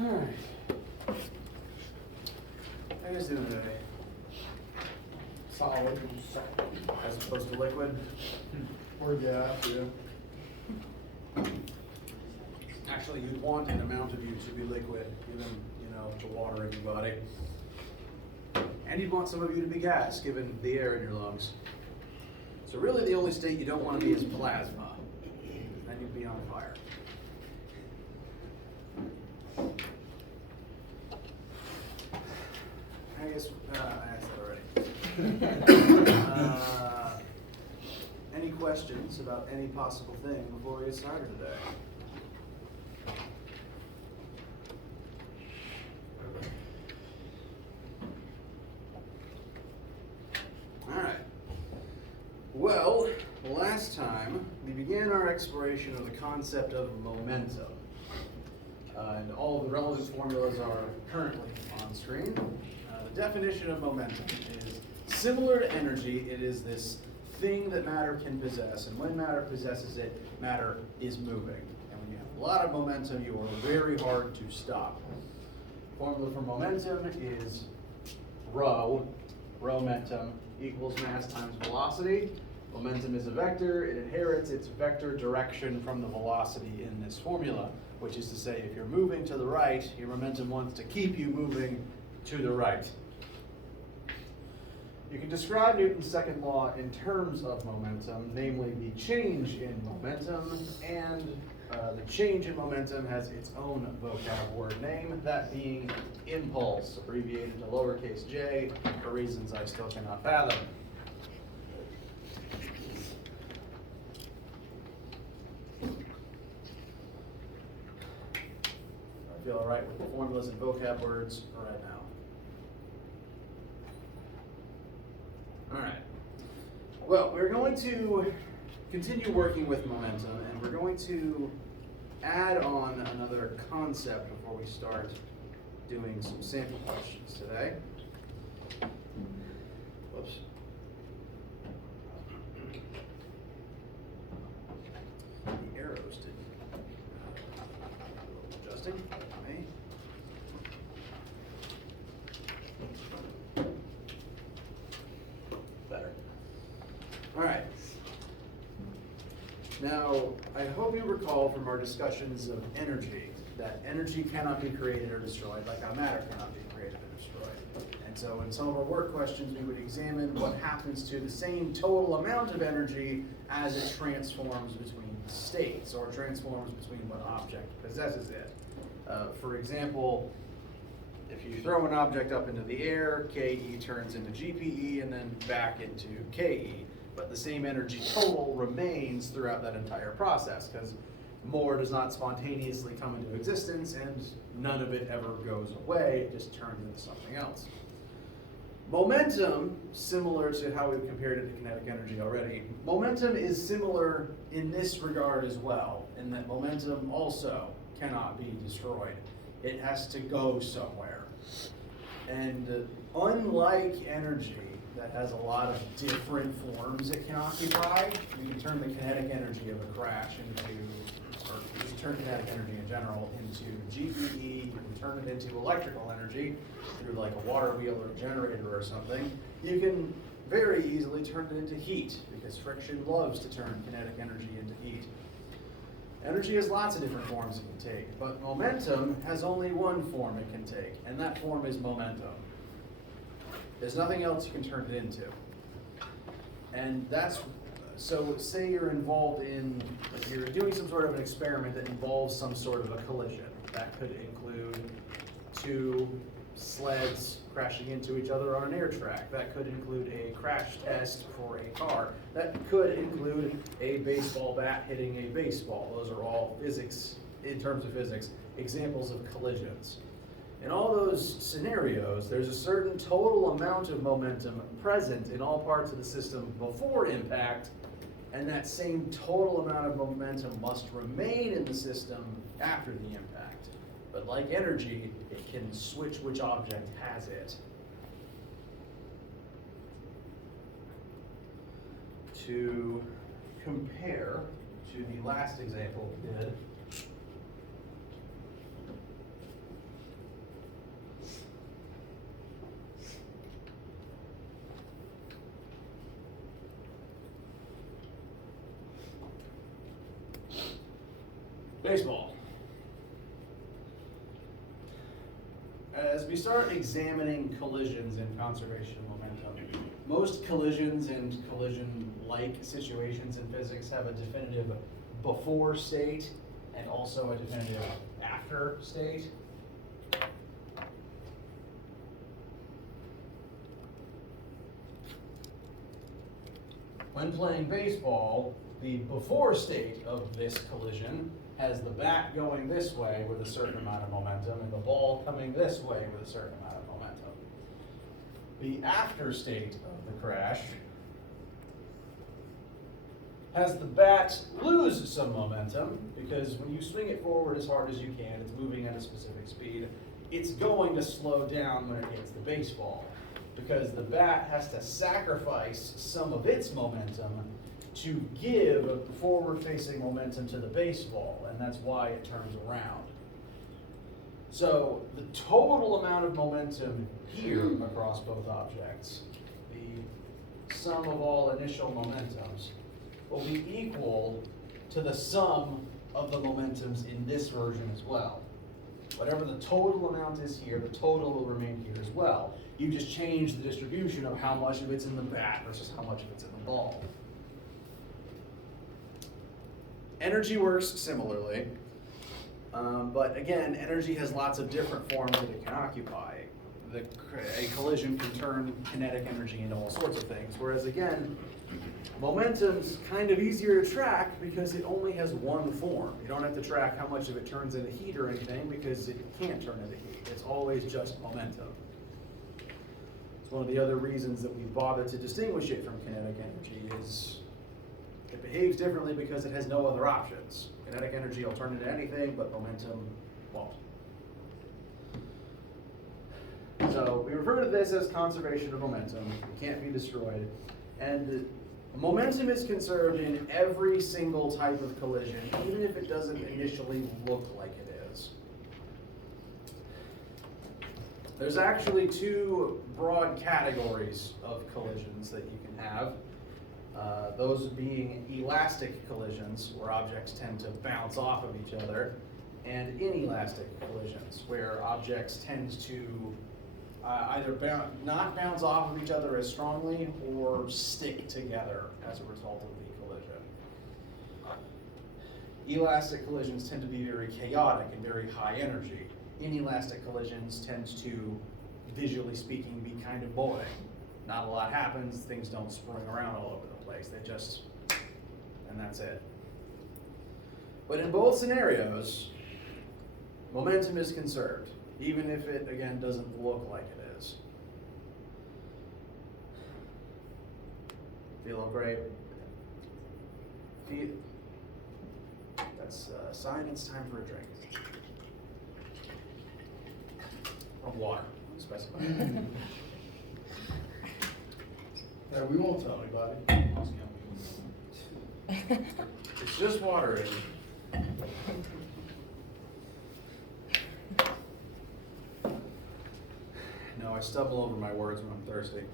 Alright. How you guys doing today? Solid. As opposed to liquid? Or gas, yeah. Actually, you'd want an amount of you to be liquid, given, to water in your body. And you'd want some of you to be gas, given the air in your lungs. So really the only state you don't want to be is plasma. Then you'd be on fire. I guess I asked that already. Any questions about any possible thing before we get started today? Alright. Well, last time we began our exploration of the concept of momentum. And all of the relevant formulas are currently on screen. The definition of momentum is similar to energy. It is this thing that matter can possess, and when matter possesses it, matter is moving. And when you have a lot of momentum, you are very hard to stop. Formula for momentum is momentum equals mass times velocity. Momentum is a vector. It inherits its vector direction from the velocity in this formula, which is to say if you're moving to the right, your momentum wants to keep you moving to the right. You can describe Newton's second law in terms of momentum, namely the change in momentum, and the change in momentum has its own vocab word name, that being impulse, abbreviated to lowercase j for reasons I still cannot fathom. I feel all right with the formulas and vocab words right now. All right. Well, we're going to continue working with momentum, and we're going to add on another concept before we start doing some sample questions today. Whoops. The arrows didn't. Adjusting. Me. Better. All right. Now, I hope you recall from our discussions of energy that energy cannot be created or destroyed, like how matter cannot be created or destroyed. And so in some of our work questions, we would examine what happens to the same total amount of energy as it transforms between states, or transforms between what object possesses it. For example, if you throw an object up into the air, Ke turns into GPE and then back into Ke. But the same energy total remains throughout that entire process, because more does not spontaneously come into existence and none of it ever goes away, it just turns into something else. Momentum, similar to how we've compared it to kinetic energy already, momentum is similar in this regard as well, in that momentum also cannot be destroyed. It has to go somewhere. And unlike energy, that has a lot of different forms it can occupy, you can turn the kinetic energy of a crash into, or just turn kinetic energy in general into GPE, you can turn it into electrical energy through like a water wheel or a generator or something. You can very easily turn it into heat, because friction loves to turn kinetic energy into heat. Energy has lots of different forms it can take, but momentum has only one form it can take, and that form is momentum. There's nothing else you can turn it into. And that's, so say you're involved in, like you're doing some sort of an experiment that involves some sort of a collision. That could include two sleds crashing into each other on an air track. That could include a crash test for a car. That could include a baseball bat hitting a baseball. Those are all physics, in terms of physics, examples of collisions. In all those scenarios, there's a certain total amount of momentum present in all parts of the system before impact, and that same total amount of momentum must remain in the system after the impact. But like energy, it can switch which object has it. To compare to the last example we did, Baseball. As we start examining collisions in conservation of momentum, most collisions and collision-like situations in physics have a definitive before state and also a definitive after state. When playing baseball, the before state of this collision has the bat going this way with a certain amount of momentum and the ball coming this way with a certain amount of momentum. The after state of the crash has the bat lose some momentum because when you swing it forward as hard as you can, it's moving at a specific speed, it's going to slow down when it hits the baseball because the bat has to sacrifice some of its momentum to give forward-facing momentum to the baseball, and that's why it turns around. So the total amount of momentum here across both objects, the sum of all initial momentums, will be equal to the sum of the momentums in this version as well. Whatever the total amount is here, the total will remain here as well. You just change the distribution of how much of it's in the bat versus how much of it's in the ball. Energy works similarly, but again, energy has lots of different forms that it can occupy. A collision can turn kinetic energy into all sorts of things, whereas again, momentum's kind of easier to track because it only has one form. You don't have to track how much of it turns into heat or anything because it can't turn into heat. It's always just momentum. It's one of the other reasons that we bother to distinguish it from kinetic energy is it behaves differently because it has no other options. Kinetic energy will turn into anything, but momentum won't. So we refer to this as conservation of momentum. It can't be destroyed. And momentum is conserved in every single type of collision, even if it doesn't initially look like it is. There's actually two broad categories of collisions that you can have. Those being elastic collisions, where objects tend to bounce off of each other, and inelastic collisions, where objects tend to either not bounce off of each other as strongly or stick together as a result of the collision. Elastic collisions tend to be very chaotic and very high energy. Inelastic collisions tend to, visually speaking, be kind of boring. Not a lot happens, things don't spring around all over the place. They just, and that's it. But in both scenarios, momentum is conserved, even if it, again, doesn't look like it is. Feel great? That's a sign it's time for a drink. Of water, specify. Yeah, we won't tell anybody. It's just water. No, I stumble over my words when I'm thirsty.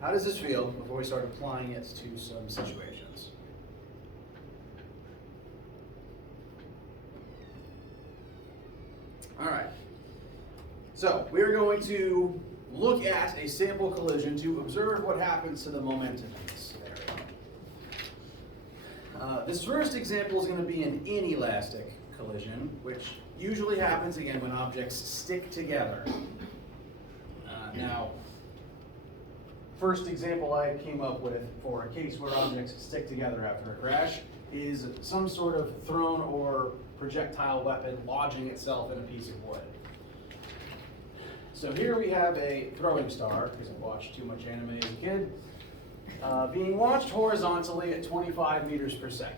How does this feel before we start applying it to some situations? All right. So we're going to look at a sample collision to observe what happens to the momentum in this scenario. This first example is going to be an inelastic collision, which usually happens, again, when objects stick together. Now, first example I came up with for a case where objects stick together after a crash is some sort of thrown or projectile weapon lodging itself in a piece of wood. So here we have a throwing star, because I watched too much anime as a kid, being launched horizontally at 25 meters per second.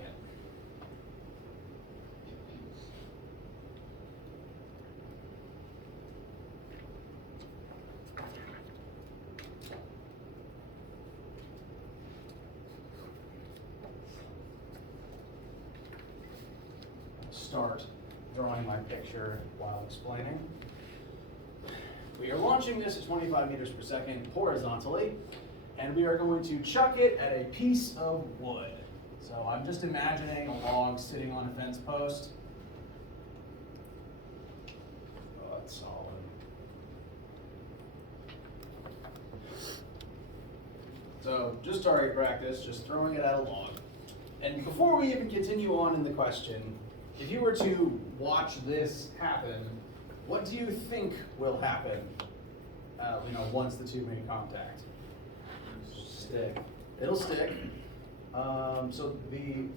Start drawing my picture while explaining. We are launching this at 25 meters per second horizontally, and we are going to chuck it at a piece of wood. So I'm just imagining a log sitting on a fence post. Oh, that's solid. So just target practice, just throwing it at a log. And before we even continue on in the question, if you were to watch this happen, what do you think will happen, once the two make contact? Stick. It'll stick. So the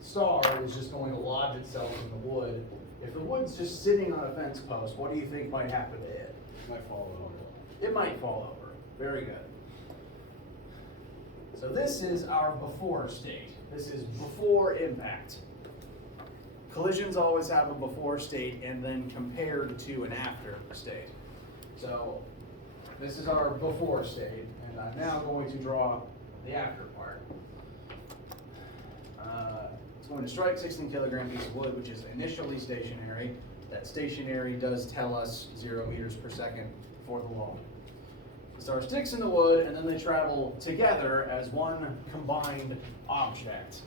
star is just going to lodge itself in the wood. If the wood's just sitting on a fence post, what do you think might happen to it? Might fall over. It might fall over. Very good. So this is our before state. This is before impact. Collisions always have a before state and then compared to an after state. So this is our before state, and I'm now going to draw the after part. It's going to strike 16 kilogram piece of wood, which is initially stationary. That stationary does tell us 0 meters per second for the log. The star sticks in the wood, and then they travel together as one combined object.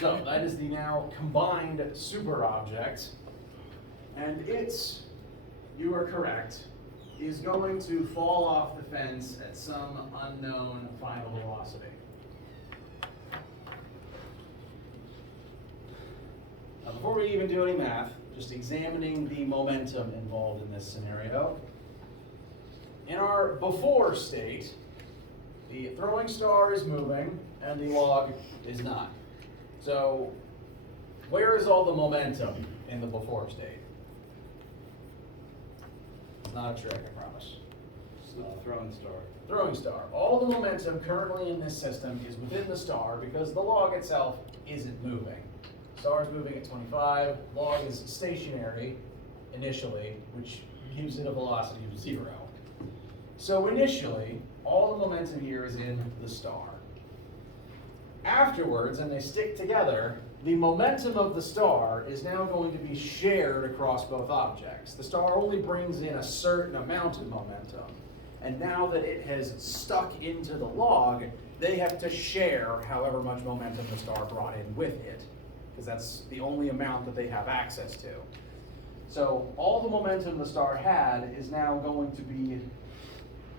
So that is the now combined super object, and it, you are correct, is going to fall off the fence at some unknown final velocity. Now, before we even do any math, just examining the momentum involved in this scenario. In our before state, the throwing star is moving and the log is not. So, where is all the momentum in the before state? It's not a trick, I promise. It's not a throwing star. Throwing star. All the momentum currently in this system is within the star because the log itself isn't moving. Star is moving at 25, log is stationary initially, which gives it a velocity of 0. So initially, all the momentum here is in the star. Afterwards, and they stick together, the momentum of the star is now going to be shared across both objects. The star only brings in a certain amount of momentum. And now that it has stuck into the log, they have to share however much momentum the star brought in with it, because that's the only amount that they have access to. So all the momentum the star had is now going to be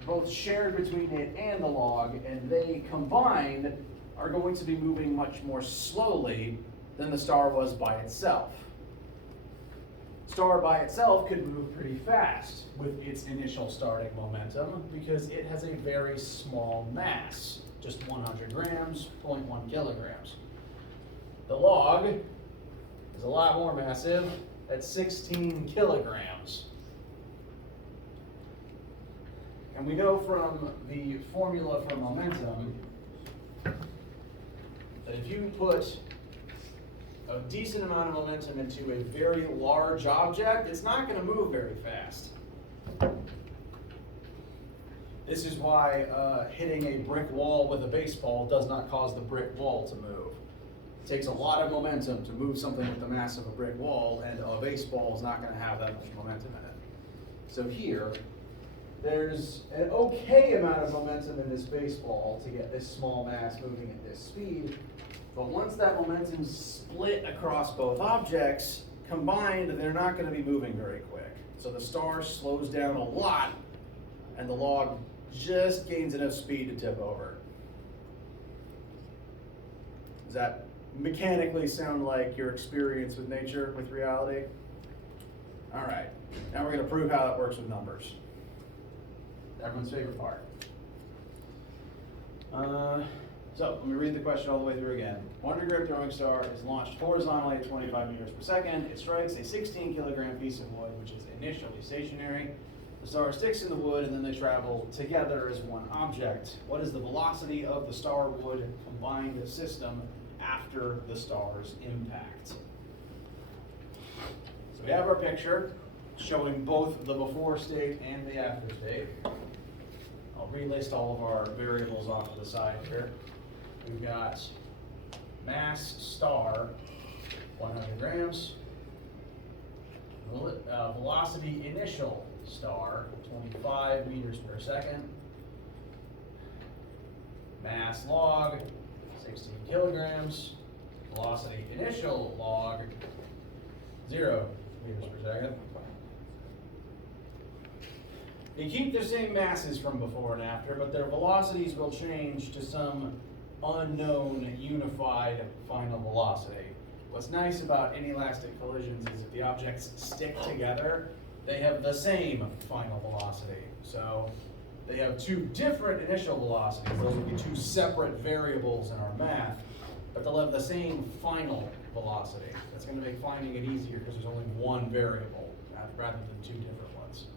both shared between it and the log, and they combined are going to be moving much more slowly than the star was by itself. Star by itself could move pretty fast with its initial starting momentum because it has a very small mass, just 100 grams, 0.1 kilograms. The log is a lot more massive at 16 kilograms. And we know from the formula for momentum that if you put a decent amount of momentum into a very large object, it's not going to move very fast. This is why hitting a brick wall with a baseball does not cause the brick wall to move. It takes a lot of momentum to move something with the mass of a brick wall, and a baseball is not going to have that much momentum in it. So here, there's an okay amount of momentum in this baseball to get this small mass moving at this speed, but once that momentum's split across both objects, combined, they're not going to be moving very quick. So the star slows down a lot, and the log just gains enough speed to tip over. Does that mechanically sound like your experience with nature, with reality? All right, now we're going to prove how that works with numbers. Everyone's favorite part. So let me read the question all the way through again. 100 gram throwing star is launched horizontally at 25 meters per second. It strikes a 16 kilogram piece of wood, which is initially stationary. The star sticks in the wood, and then they travel together as one object. What is the velocity of the star-wood combined system after the star's impact? So we have our picture showing both the before state and the after state. I'll relist all of our variables off to the side here. We've got mass star, 100 grams. Velocity initial star, 25 meters per second. Mass log, 16 kilograms. Velocity initial log, 0 meters per second. They keep the same masses from before and after, but their velocities will change to some unknown unified final velocity. What's nice about inelastic collisions is if the objects stick together, they have the same final velocity. So they have two different initial velocities. Those will be two separate variables in our math, but they'll have the same final velocity. That's going to make finding it easier because there's only one variable rather than two different ones.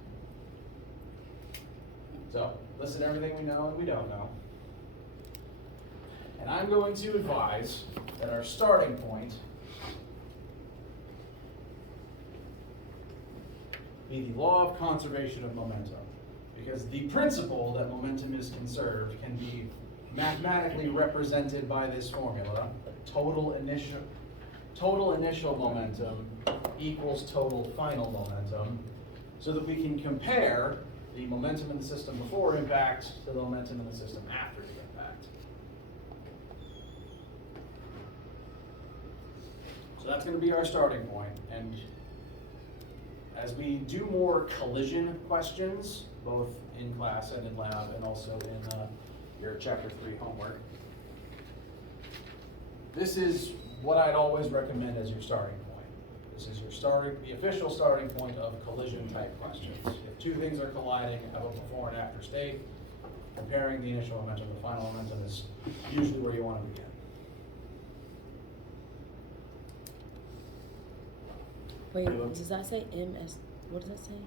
So, listen to everything we know and we don't know. And I'm going to advise that our starting point be the law of conservation of momentum. Because the principle that momentum is conserved can be mathematically represented by this formula. Total initial momentum equals total final momentum, so that we can compare the momentum in the system before impact to the momentum in the system after the impact. So that's going to be our starting point. And as we do more collision questions, both in class and in lab, and also in your chapter 3 homework, this is what I'd always recommend as your starting point. This is the official starting point of collision type questions. If two things are colliding, have a before and after state, comparing the initial momentum to the final momentum is usually where you want to begin. Wait, does that say MS? What does that say?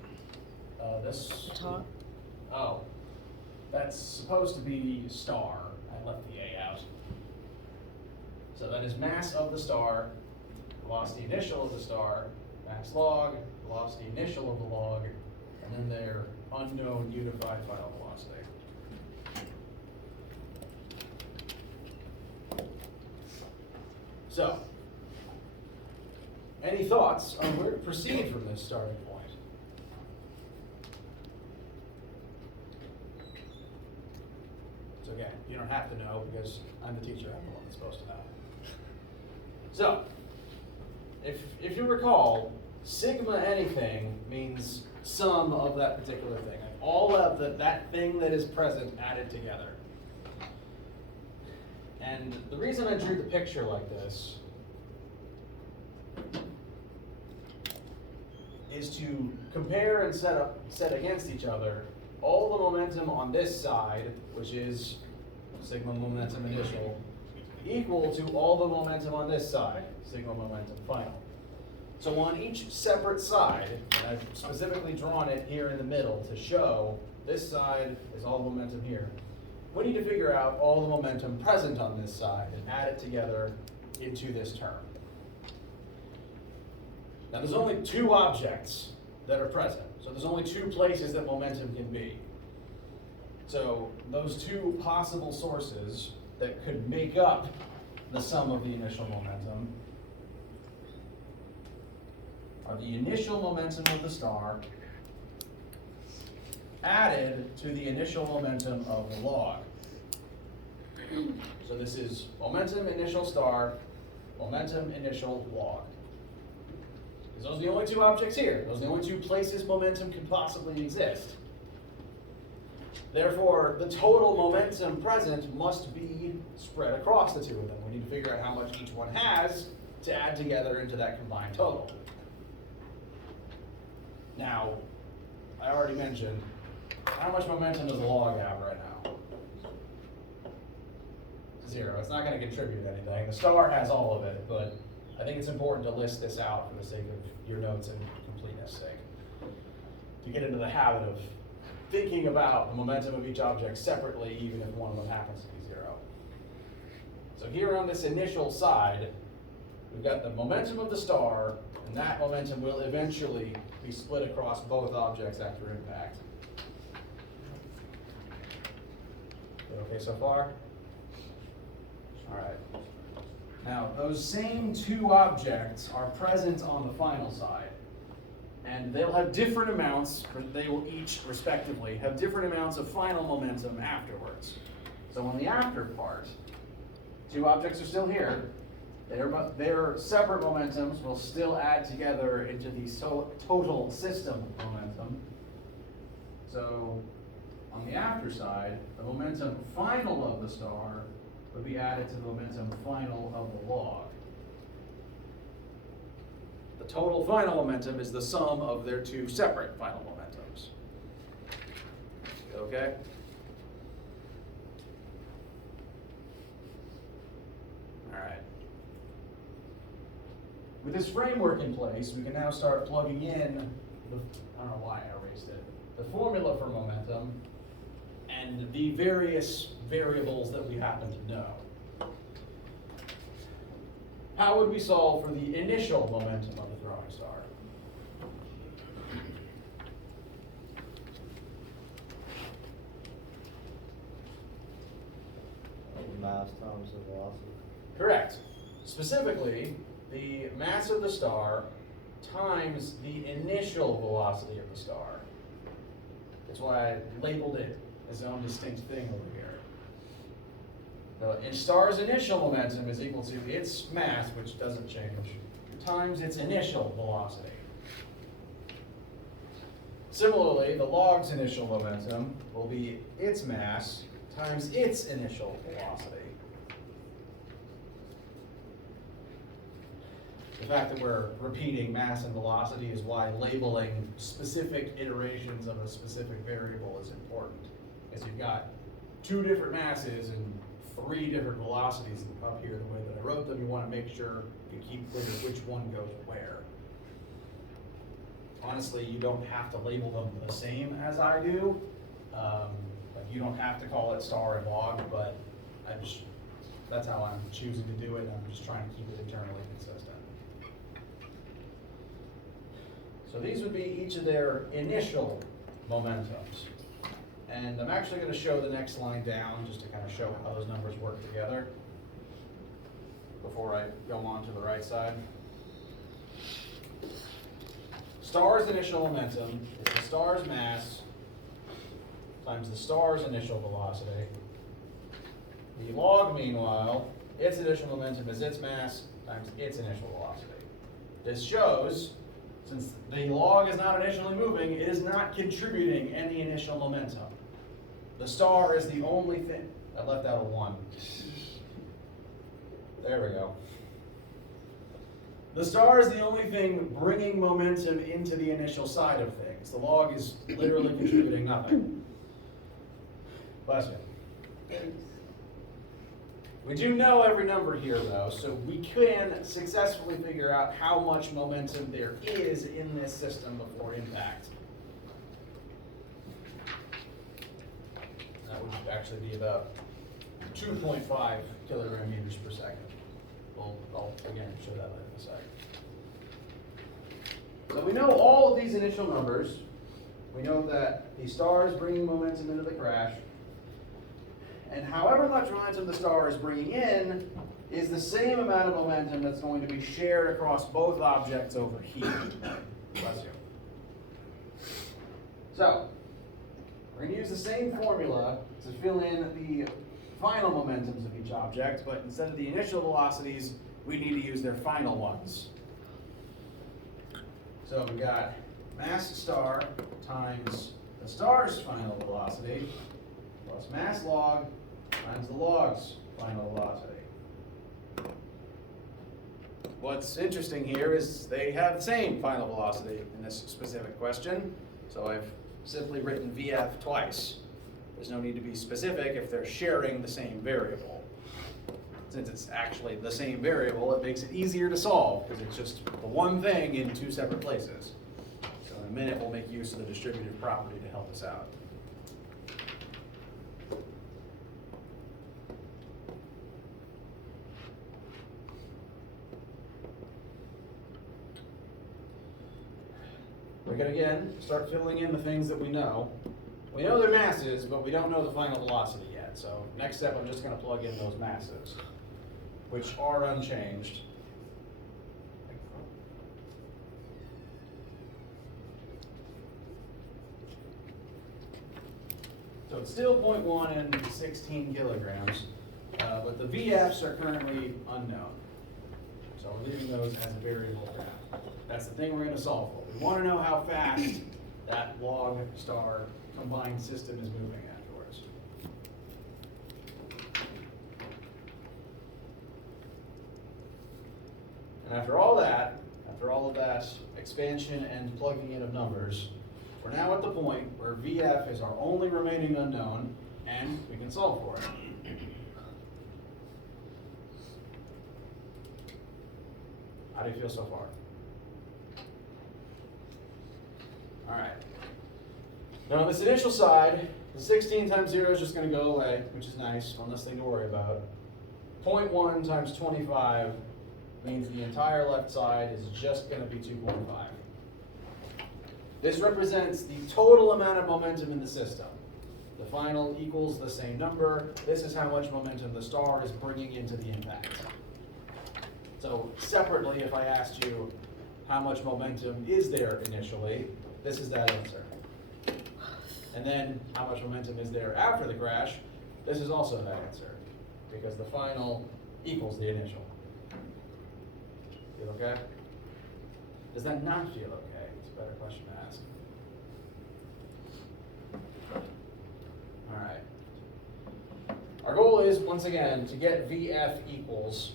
This Top? Oh, that's supposed to be star. I left the A out. So that is mass of the star, velocity initial of the star, mass log, velocity initial of the log, and then their unknown unified final velocity. So, any thoughts on where to proceed from this starting point? It's okay, you don't have to know because I'm the teacher, I'm the one that's supposed to know. So, if you recall, sigma anything means sum of that particular thing. Like all of that thing that is present added together. And the reason I drew the picture like this is to compare and set against each other all the momentum on this side, which is sigma momentum initial, equal to all the momentum on this side, sigma momentum final. So on each separate side, and I've specifically drawn it here in the middle to show this side is all the momentum here, we need to figure out all the momentum present on this side and add it together into this term. Now there's only two objects that are present, so there's only two places that momentum can be. So those two possible sources that could make up the sum of the initial momentum are the initial momentum of the star added to the initial momentum of the log. So this is momentum initial star, momentum initial log. Because those are the only two objects here. Those are the only two places momentum can possibly exist. Therefore, the total momentum present must be spread across the two of them. We need to figure out how much each one has to add together into that combined total. Now, I already mentioned, how much momentum does the log have right now? 0. It's not going to contribute anything. The star has all of it, but I think it's important to list this out for the sake of your notes and completeness sake. To get into the habit of thinking about the momentum of each object separately, even if one of them happens to be 0. So here on this initial side, we've got the momentum of the star, and that momentum will eventually be split across both objects after impact. Okay so far? All right. Now, those same two objects are present on the final side. And they'll have different amounts, or they will each, respectively, have different amounts of final momentum afterwards. So on the after part, two objects are still here. Their separate momentums will still add together into the total system momentum. So on the after side, the momentum final of the star would be added to the momentum final of the log. The total final momentum is the sum of their two separate final momentums. Okay? All right. With this framework in place, we can now start plugging in, I don't know why I erased it, the formula for momentum and the various variables that we happen to know. How would we solve for the initial momentum of the throwing star? Mass times the velocity. Correct. Specifically, the mass of the star times the initial velocity of the star. That's why I labeled it as its own distinct thing over here. The star's initial momentum is equal to its mass, which doesn't change, times its initial velocity. Similarly, the log's initial momentum will be its mass times its initial velocity. The fact that we're repeating mass and velocity is why labeling specific iterations of a specific variable is important. Because you've got two different masses and three different velocities up here the way that I wrote them. You want to make sure you keep clear which one goes where. Honestly, you don't have to label them the same as I do. Like you don't have to call it star and log, but that's how I'm choosing to do it. I'm just trying to keep it internally consistent. So these would be each of their initial momentums. And I'm actually going to show the next line down just to kind of show how those numbers work together before I go on to the right side. Star's initial momentum is the star's mass times the star's initial velocity. The log, meanwhile, its initial momentum is its mass times its initial velocity. This shows, since the log is not initially moving, it is not contributing any initial momentum. The star is the only thing. I left out a 1. There we go. The star is the only thing bringing momentum into the initial side of things. The log is literally contributing nothing. Bless you. We do know every number here, though, so we can successfully figure out how much momentum there is in this system before impact. That would actually be about 2.5 kilogram meters per second. I'll again show that later in a second. So we know all of these initial numbers. We know that the star is bringing momentum into the crash. And however much momentum the star is bringing in is the same amount of momentum that's going to be shared across both objects over here. Bless you. So, we're going to use the same formula to fill in the final momentums of each object, but instead of the initial velocities, we need to use their final ones. So we've got mass star times the star's final velocity plus mass log times the log's final velocity. What's interesting here is they have the same final velocity in this specific question, so I've simply written VF twice. There's no need to be specific if they're sharing the same variable. Since it's actually the same variable, it makes it easier to solve because it's just the one thing in two separate places. So in a minute, we'll make use of the distributive property to help us out. We're going to, again, start filling in the things that we know. We know their masses, but we don't know the final velocity yet. So next step, I'm just going to plug in those masses. which are unchanged. So it's still 0.1 and 16 kilograms, but the VFs are currently unknown. So we're leaving those as a variable for now. That's the thing we're going to solve for. We want to know how fast that log star combined system is moving afterwards. And after all of that expansion and plugging in of numbers, we're now at the point where VF is our only remaining unknown, and we can solve for it. How do you feel so far? All right. Now on this initial side, the 16 times 0 is just going to go away, which is nice, one less thing to worry about. 0.1 times 25 means the entire left side is just going to be 2.5. This represents the total amount of momentum in the system. The final equals the same number. This is how much momentum the star is bringing into the impact. So separately, if I asked you how much momentum is there initially, this is that answer. And then how much momentum is there after the crash, this is also that answer, because the final equals the initial. Feel okay? Does that not feel okay? It's a better question to ask. All right. Our goal is, once again, to get VF equals.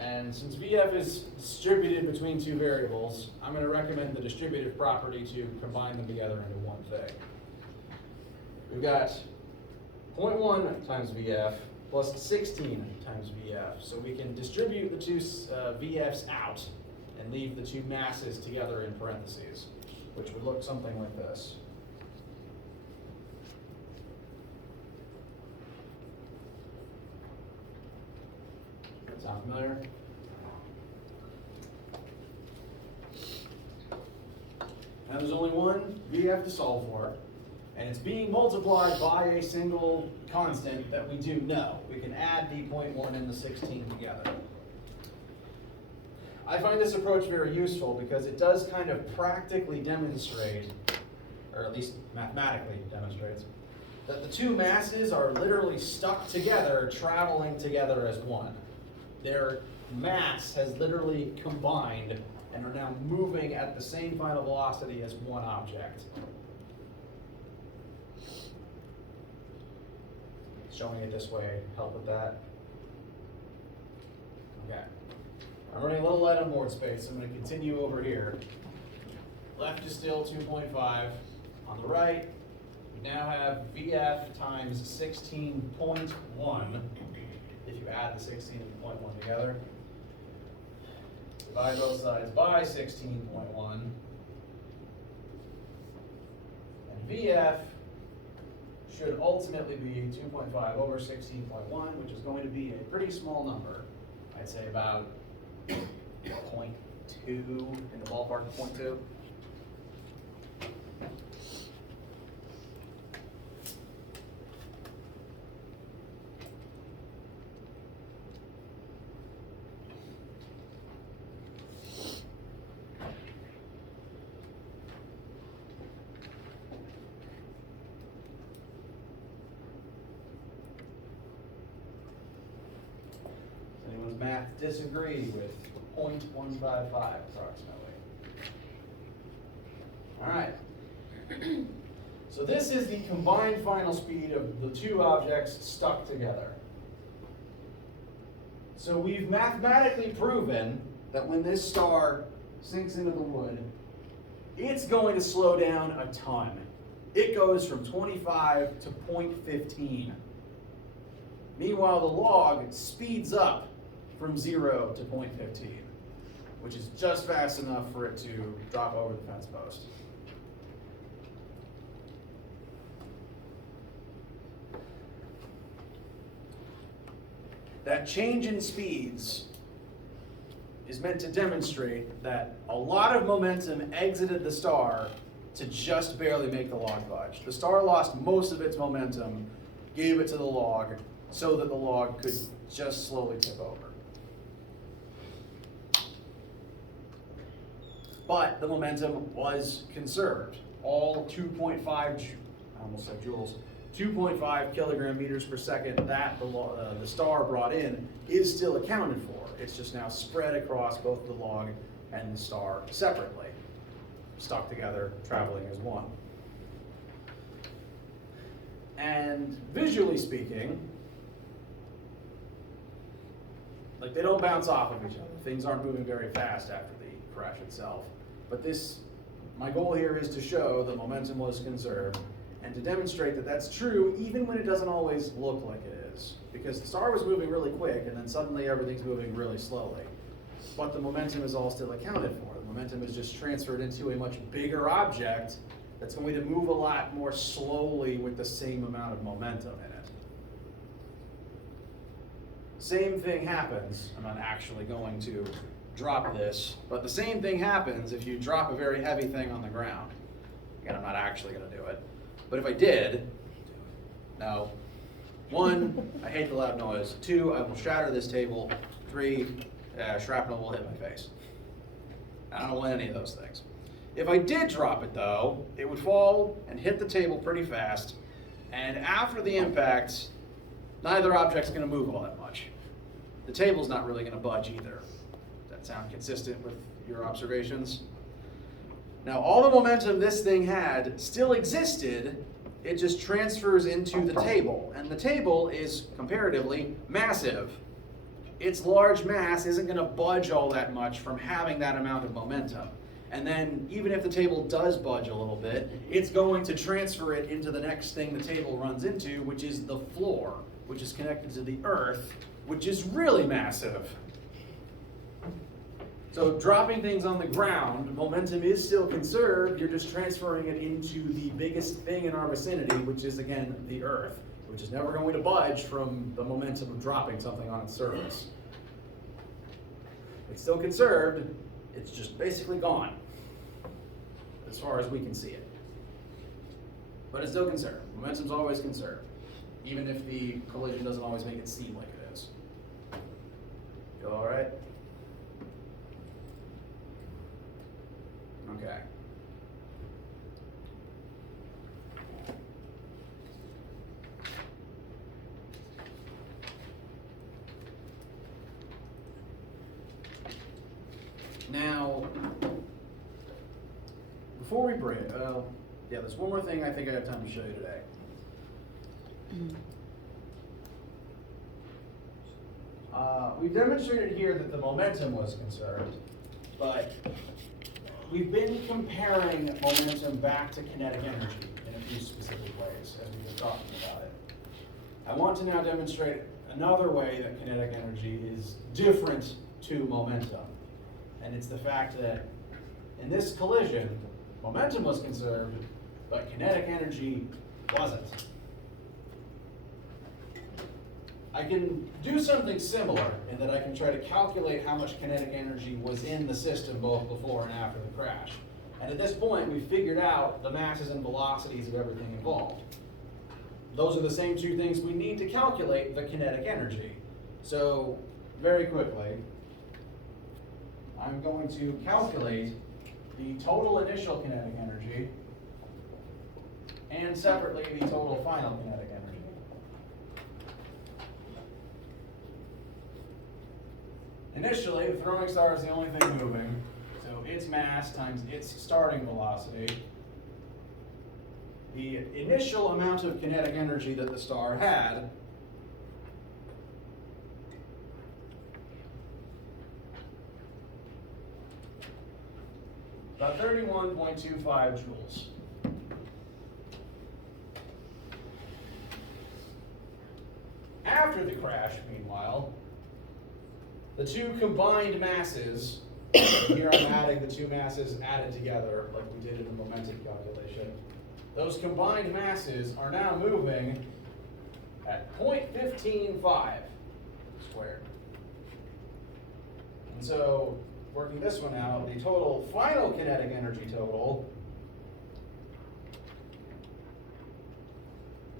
And since VF is distributed between two variables, I'm going to recommend the distributive property to combine them together into one thing. We've got 0.1 times VF plus 16 times VF. So we can distribute the two VFs out and leave the two masses together in parentheses, which would look something like this. Sound familiar? Now there's only one VF to solve for, and it's being multiplied by a single constant that we do know. We can add the 0.1 and the 16 together. I find this approach very useful because it does kind of practically demonstrate, or at least mathematically demonstrates, that the two masses are literally stuck together, traveling together as one. Their mass has literally combined and are now moving at the same final velocity as one object. Showing it this way help with that? Okay. I'm running a little light on board space, so I'm going to continue over here. Left is still 2.5. On the right, we now have VF times 16.1. If you add the 16 and the 0.1 together. Divide both sides by 16.1. And VF should ultimately be 2.5 over 16.1, which is going to be a pretty small number. I'd say about 0.2, in the ballpark of 0.2. Math disagree with 0.155 approximately. All right. So this is the combined final speed of the two objects stuck together. So we've mathematically proven that when this star sinks into the wood, it's going to slow down a ton. It goes from 25 to 0.15. Meanwhile, the log speeds up from 0 to 0.15, which is just fast enough for it to drop over the fence post. That change in speeds is meant to demonstrate that a lot of momentum exited the star to just barely make the log budge. The star lost most of its momentum, gave it to the log, so that the log could just slowly tip over. but the momentum was conserved. All 2.5, I almost said joules, 2.5 kilogram meters per second that the star brought in is still accounted for. It's just now spread across both the log and the star separately, stuck together, traveling as one. And visually speaking, like they don't bounce off of each other. Things aren't moving very fast after the crash itself. But my goal here is to show that momentum was conserved and to demonstrate that that's true even when it doesn't always look like it is. Because the star was moving really quick and then suddenly everything's moving really slowly. But the momentum is all still accounted for. The momentum is just transferred into a much bigger object that's going to move a lot more slowly with the same amount of momentum in it. Same thing happens, I'm not actually going to drop this, but the same thing happens if you drop a very heavy thing on the ground. Again, I'm not actually going to do it, but if I did, no. 1, I hate the loud noise. 2, I will shatter this table. 3, shrapnel will hit my face. I don't want any of those things. If I did drop it though, it would fall and hit the table pretty fast, and after the impact, neither object's going to move all that much. The table's not really going to budge either. Does that sound consistent with your observations? Now, all the momentum this thing had still existed, it just transfers into the table, and the table is comparatively massive. Its large mass isn't going to budge all that much from having that amount of momentum. And then, even if the table does budge a little bit, it's going to transfer it into the next thing the table runs into, which is the floor, which is connected to the earth, which is really massive. So dropping things on the ground, momentum is still conserved, you're just transferring it into the biggest thing in our vicinity, which is, again, the earth, which is never going to budge from the momentum of dropping something on its surface. It's still conserved, it's just basically gone, as far as we can see it. But it's still conserved. Momentum's always conserved, even if the collision doesn't always make it seem like it is. Go all right? Okay. Now, before we break, yeah, there's one more thing I think I have time to show you today. We've demonstrated here that the momentum was conserved, but we've been comparing momentum back to kinetic energy in a few specific ways as we've been talking about it. I want to now demonstrate another way that kinetic energy is different to momentum. And it's the fact that in this collision, momentum was conserved, but kinetic energy wasn't. I can do something similar in that I can try to calculate how much kinetic energy was in the system both before and after the crash. And at this point, we've figured out the masses and velocities of everything involved. Those are the same two things we need to calculate the kinetic energy. So, very quickly, I'm going to calculate the total initial kinetic energy and separately the total final kinetic energy. Initially, the throwing star is the only thing moving, so its mass times its starting velocity. The initial amount of kinetic energy that the star had about 31.25 joules. After the crash, meanwhile, the two combined masses, here I'm adding the two masses added together like we did in the momentum calculation. Those combined masses are now moving at 0.155 squared. And so, working this one out, the total final kinetic energy total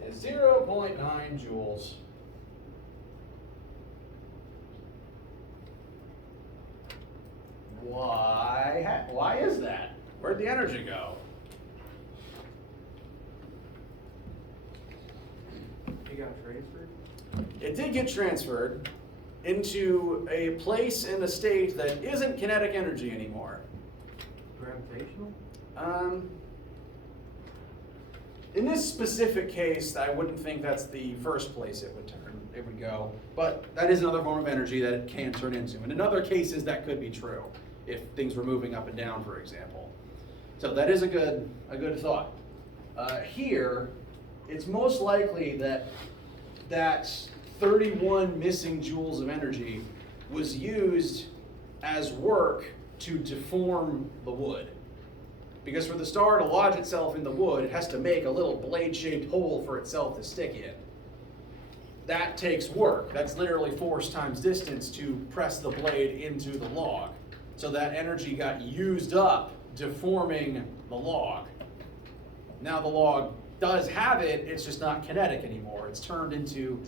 is 0.9 joules. Why? that? Why is that? Where'd the energy go? It got transferred? It did get transferred into a place in a state that isn't kinetic energy anymore. Gravitational? In this specific case, I wouldn't think that's the first place it would go, but that is another form of energy that it can turn into. And in other cases, that could be true, if things were moving up and down, for example. So that is a good thought. Here, it's most likely that 31 missing joules of energy was used as work to deform the wood. Because for the star to lodge itself in the wood, it has to make a little blade-shaped hole for itself to stick in. That takes work. That's literally force times distance to press the blade into the log. So that energy got used up deforming the log. Now the log does have it, it's just not kinetic anymore. It's turned into,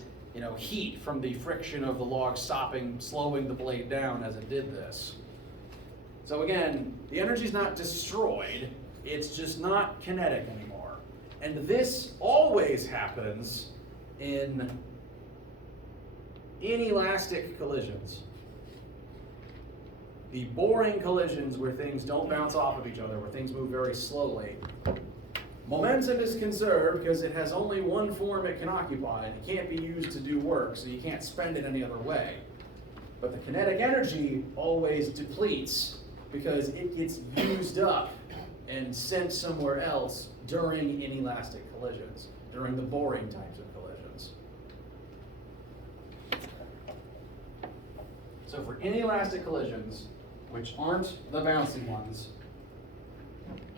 heat from the friction of the log slowing the blade down as it did this. So again, the energy's not destroyed, it's just not kinetic anymore. And this always happens in inelastic collisions. The boring collisions where things don't bounce off of each other, where things move very slowly. Momentum is conserved because it has only one form it can occupy, and it can't be used to do work, so you can't spend it any other way. But the kinetic energy always depletes because it gets used up and sent somewhere else during inelastic collisions, during the boring types of collisions. So for inelastic collisions, which aren't the bouncy ones,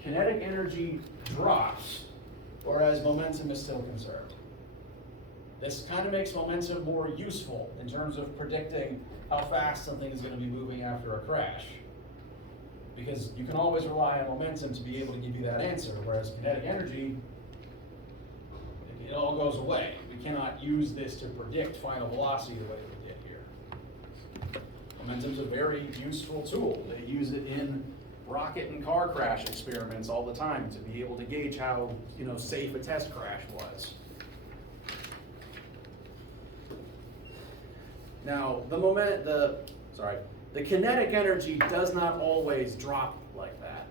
kinetic energy drops, whereas momentum is still conserved. This kind of makes momentum more useful in terms of predicting how fast something is going to be moving after a crash. Because you can always rely on momentum to be able to give you that answer, whereas kinetic energy, it all goes away. We cannot use this to predict final velocity the way we did here. Momentum's a very useful tool. They use it in rocket and car crash experiments all the time to be able to gauge how safe a test crash was. Now, the kinetic energy does not always drop like that.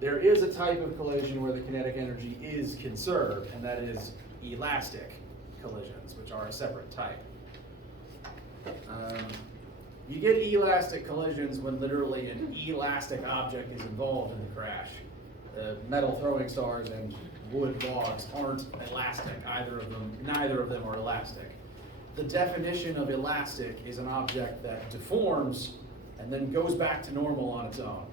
There is a type of collision where the kinetic energy is conserved, and that is elastic collisions, which are a separate type. You get elastic collisions when literally an elastic object is involved in the crash. Metal throwing stars and wood logs aren't elastic, neither of them are elastic. The definition of elastic is an object that deforms and then goes back to normal on its own.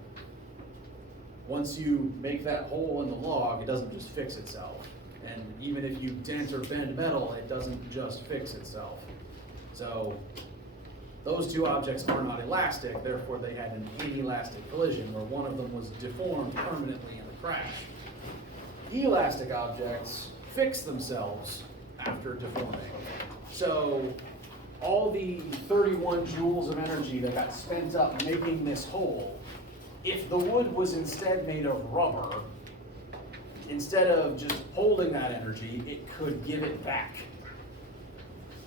Once you make that hole in the log, it doesn't just fix itself. And even if you dent or bend metal, it doesn't just fix itself. So those two objects are not elastic, therefore they had an inelastic collision where one of them was deformed permanently in the crash. Elastic objects fix themselves after deforming. So all the 31 joules of energy that got spent up making this hole, if the wood was instead made of rubber, instead of just holding that energy, it could give it back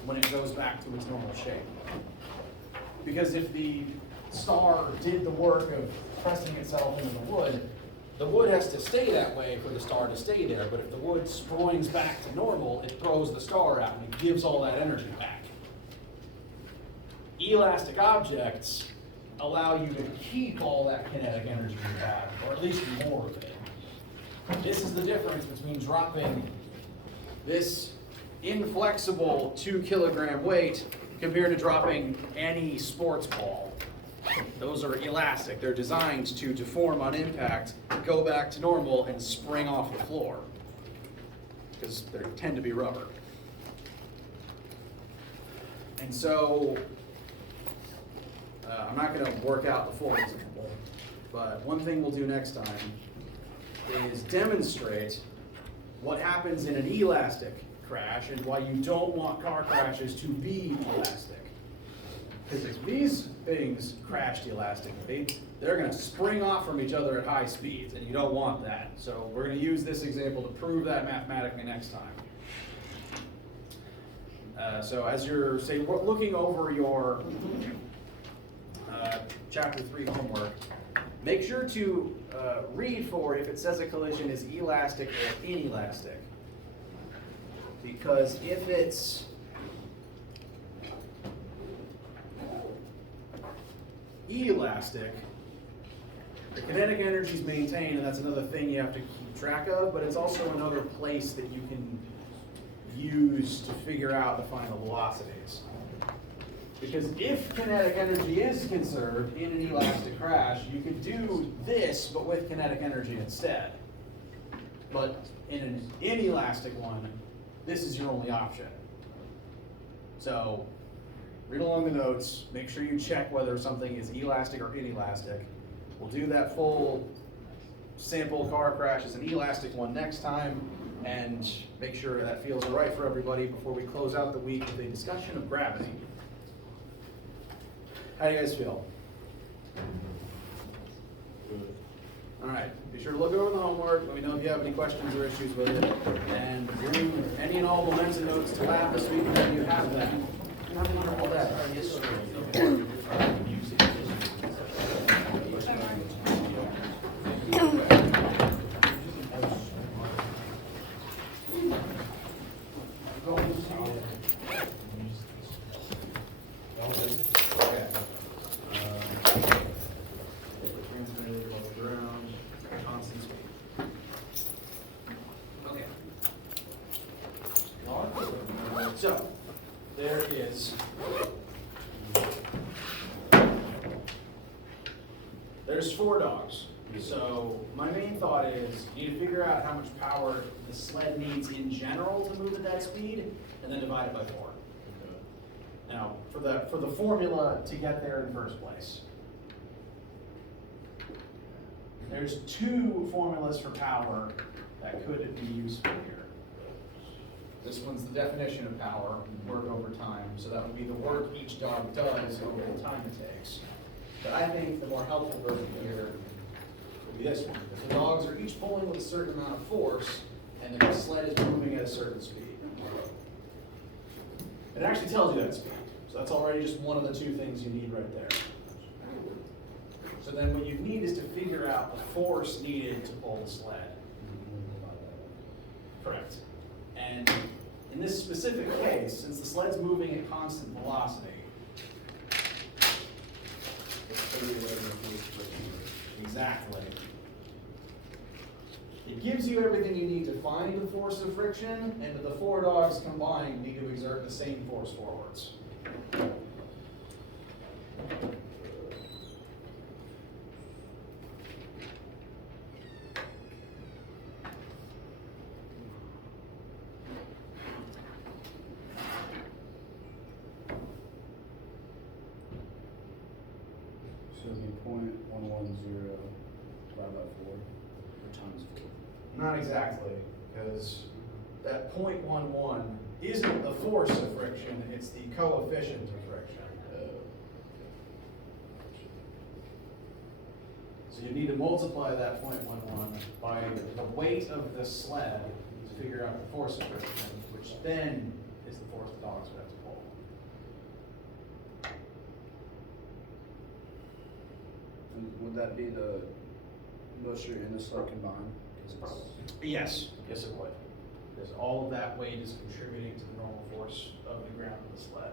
when it goes back to its normal shape. Because if the star did the work of pressing itself into the wood has to stay that way for the star to stay there, but if the wood springs back to normal, it throws the star out and it gives all that energy back. Elastic objects allow you to keep all that kinetic energy you have, or at least more of it. This is the difference between dropping this inflexible 2 kilogram weight compared to dropping any sports ball. Those are elastic. They're designed to deform on impact, go back to normal, and spring off the floor because they tend to be rubber. And so, I'm not going to work out the full example, but one thing we'll do next time is demonstrate what happens in an elastic crash and why you don't want car crashes to be elastic. Because if these things crashed elastically, they're gonna spring off from each other at high speeds, and you don't want that. So we're gonna use this example to prove that mathematically next time. So as you're, say, looking over your chapter 3 homework, make sure to read for if it says a collision is elastic or inelastic. Because if it's elastic, the kinetic energy is maintained, and that's another thing you have to keep track of, but it's also another place that you can use to figure out the final velocities. Because if kinetic energy is conserved in an elastic crash, you could do this, but with kinetic energy instead. But in an inelastic one, this is your only option. So, read along the notes, make sure you check whether something is elastic or inelastic. We'll do that full sample car crash as an elastic one next time, and make sure that feels all right for everybody before we close out the week with a discussion of gravity. How do you guys feel? All right, be sure to look over the homework. Let me know if you have any questions or issues with it. And bring any and all momentum notes to lab this week when you have them. All that history. So, there's 4 dogs. So my main thought is you need to figure out how much power the sled needs in general to move at that speed, and then divide it by 4. Now, for the formula to get there in the first place, there's 2 formulas for power that could be useful here. This one's the definition of power, work over time. So that would be the work each dog does over the time it takes. But I think the more helpful version here would be this one. Because the dogs are each pulling with a certain amount of force, and the sled is moving at a certain speed. It actually tells you that speed. So that's already just one of the 2 things you need right there. So then what you need is to figure out the force needed to pull the sled. Correct. And in this specific case, since the sled's moving at constant velocity, exactly, it gives you everything you need to find the force of friction, and the 4 dogs combined need to exert the same force forwards. So it'd be 0.110 divided by 4 times 4. Not exactly, because that 0.11 isn't the force of friction, it's the coefficient of friction. So you need to multiply that 0.11 by the weight of the sled to figure out the force of friction, which then is the force the dogs would have to pull. And would that be the moisture and the sled combined? Yes, yes it would. Because all of that weight is contributing to the normal force of the ground of the sled.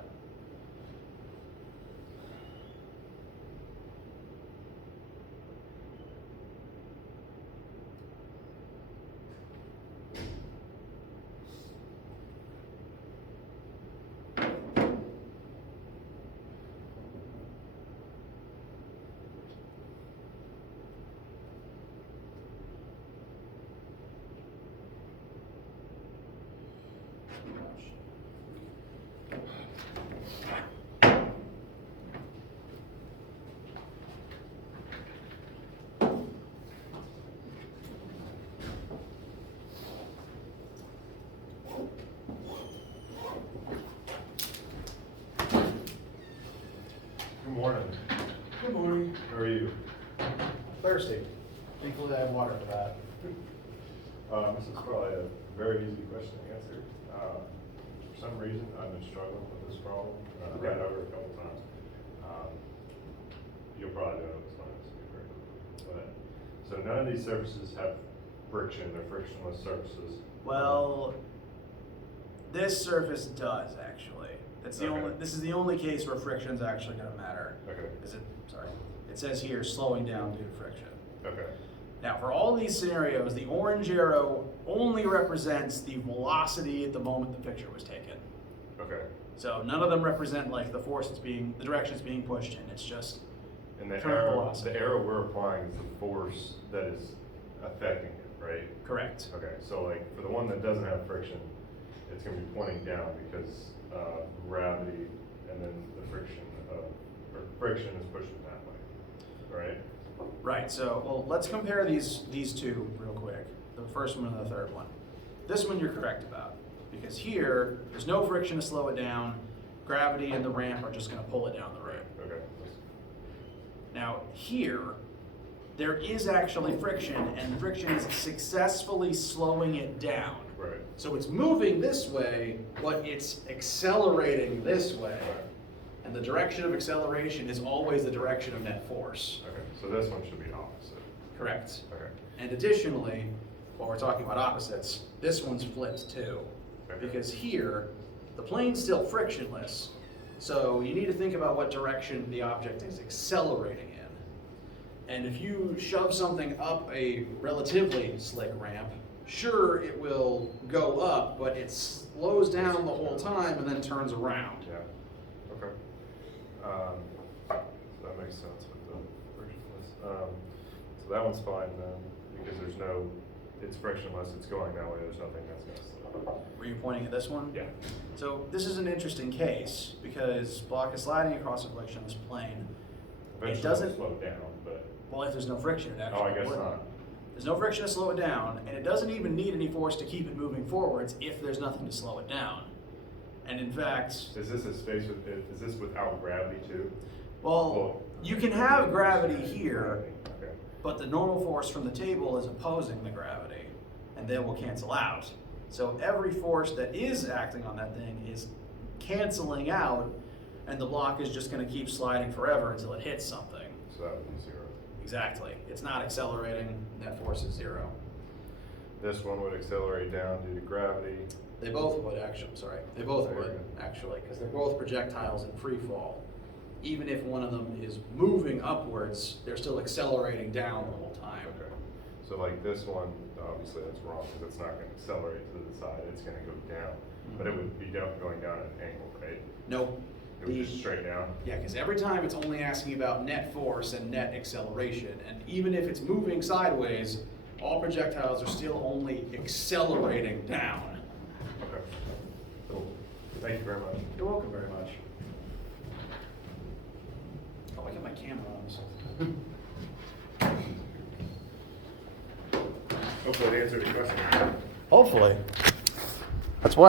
Good morning. How are you? Thirsty. Thankfully I have water for that. This is probably a very easy question to answer. For some reason, I've been struggling with this problem. I've read over it a couple times. You'll probably know this one. But so none of these surfaces have friction. They're frictionless surfaces. Well, this surface does actually. That's the Okay. only. This is the only case where friction's actually going to matter. Okay. Is it? Sorry. It says here slowing down due to friction. Okay. Now, for all these scenarios, the orange arrow only represents the velocity at the moment the picture was taken. Okay. So none of them represent like the force that's being, the direction it's being pushed in. It's just And the current arrow, velocity. the arrow we're applying is the force that is affecting it, right? correct. Okay, so like for the one that doesn't have friction, it's gonna be pointing down because gravity and then the friction or friction is pushing that way, right? Right, so, well, let's compare these two real quick. The first one and the third one. This one you're correct about, because here, there's no friction to slow it down. Gravity and the ramp are just gonna pull it down the ramp. Okay. Now, here, there is actually friction, and friction is successfully slowing it down. Right. So it's moving this way, but it's accelerating this way. And the direction of acceleration is always the direction of net force. Okay, so this one should be opposite. Correct. Okay. And additionally, while we're talking about opposites, this one's flipped too. Okay. Because here, the plane's still frictionless, so you need to think about what direction the object is accelerating in. And if you shove something up a relatively slick ramp, sure, it will go up, but it slows down the whole time and then turns around. Yeah. Okay. So that makes sense with the frictionless. So that one's fine then, because there's no, it's frictionless, it's going that way, there's nothing that's gonna slow. Were you pointing at this one? Yeah. So this is an interesting case because block is sliding across a frictionless plane. Eventually doesn't- it'll slow down, but, Well, if there's no friction, it actually oh, I guess wouldn't. not. There's no friction to slow it down, and it doesn't even need any force to keep it moving forwards if there's nothing to slow it down. And in fact, Is this a space with, is this without gravity too? well, you can have gravity here, Okay. but the normal force from the table is opposing the gravity, and they will cancel out. So every force that is acting on that thing is canceling out, and the block is just gonna keep sliding forever until it hits something. So that would be 0. Exactly. It's not accelerating, net force is 0. This one would accelerate down due to gravity. They both would actually, sorry, they both There you would go. actually, because they're both projectiles in free fall. Even if one of them is moving upwards, they're still accelerating down the whole time. Okay. So like this one, obviously that's wrong because it's not going to accelerate to the side. It's going to go down, but it would be going down at an angle, right? Nope. It would just straight down. Yeah, because every time it's only asking about net force and net acceleration, and even if it's moving sideways, all projectiles are still only accelerating down. Okay. Cool. Thank you very much. You're welcome very much. Oh, I got my camera on. Hopefully it answered the question. Hopefully. That's why.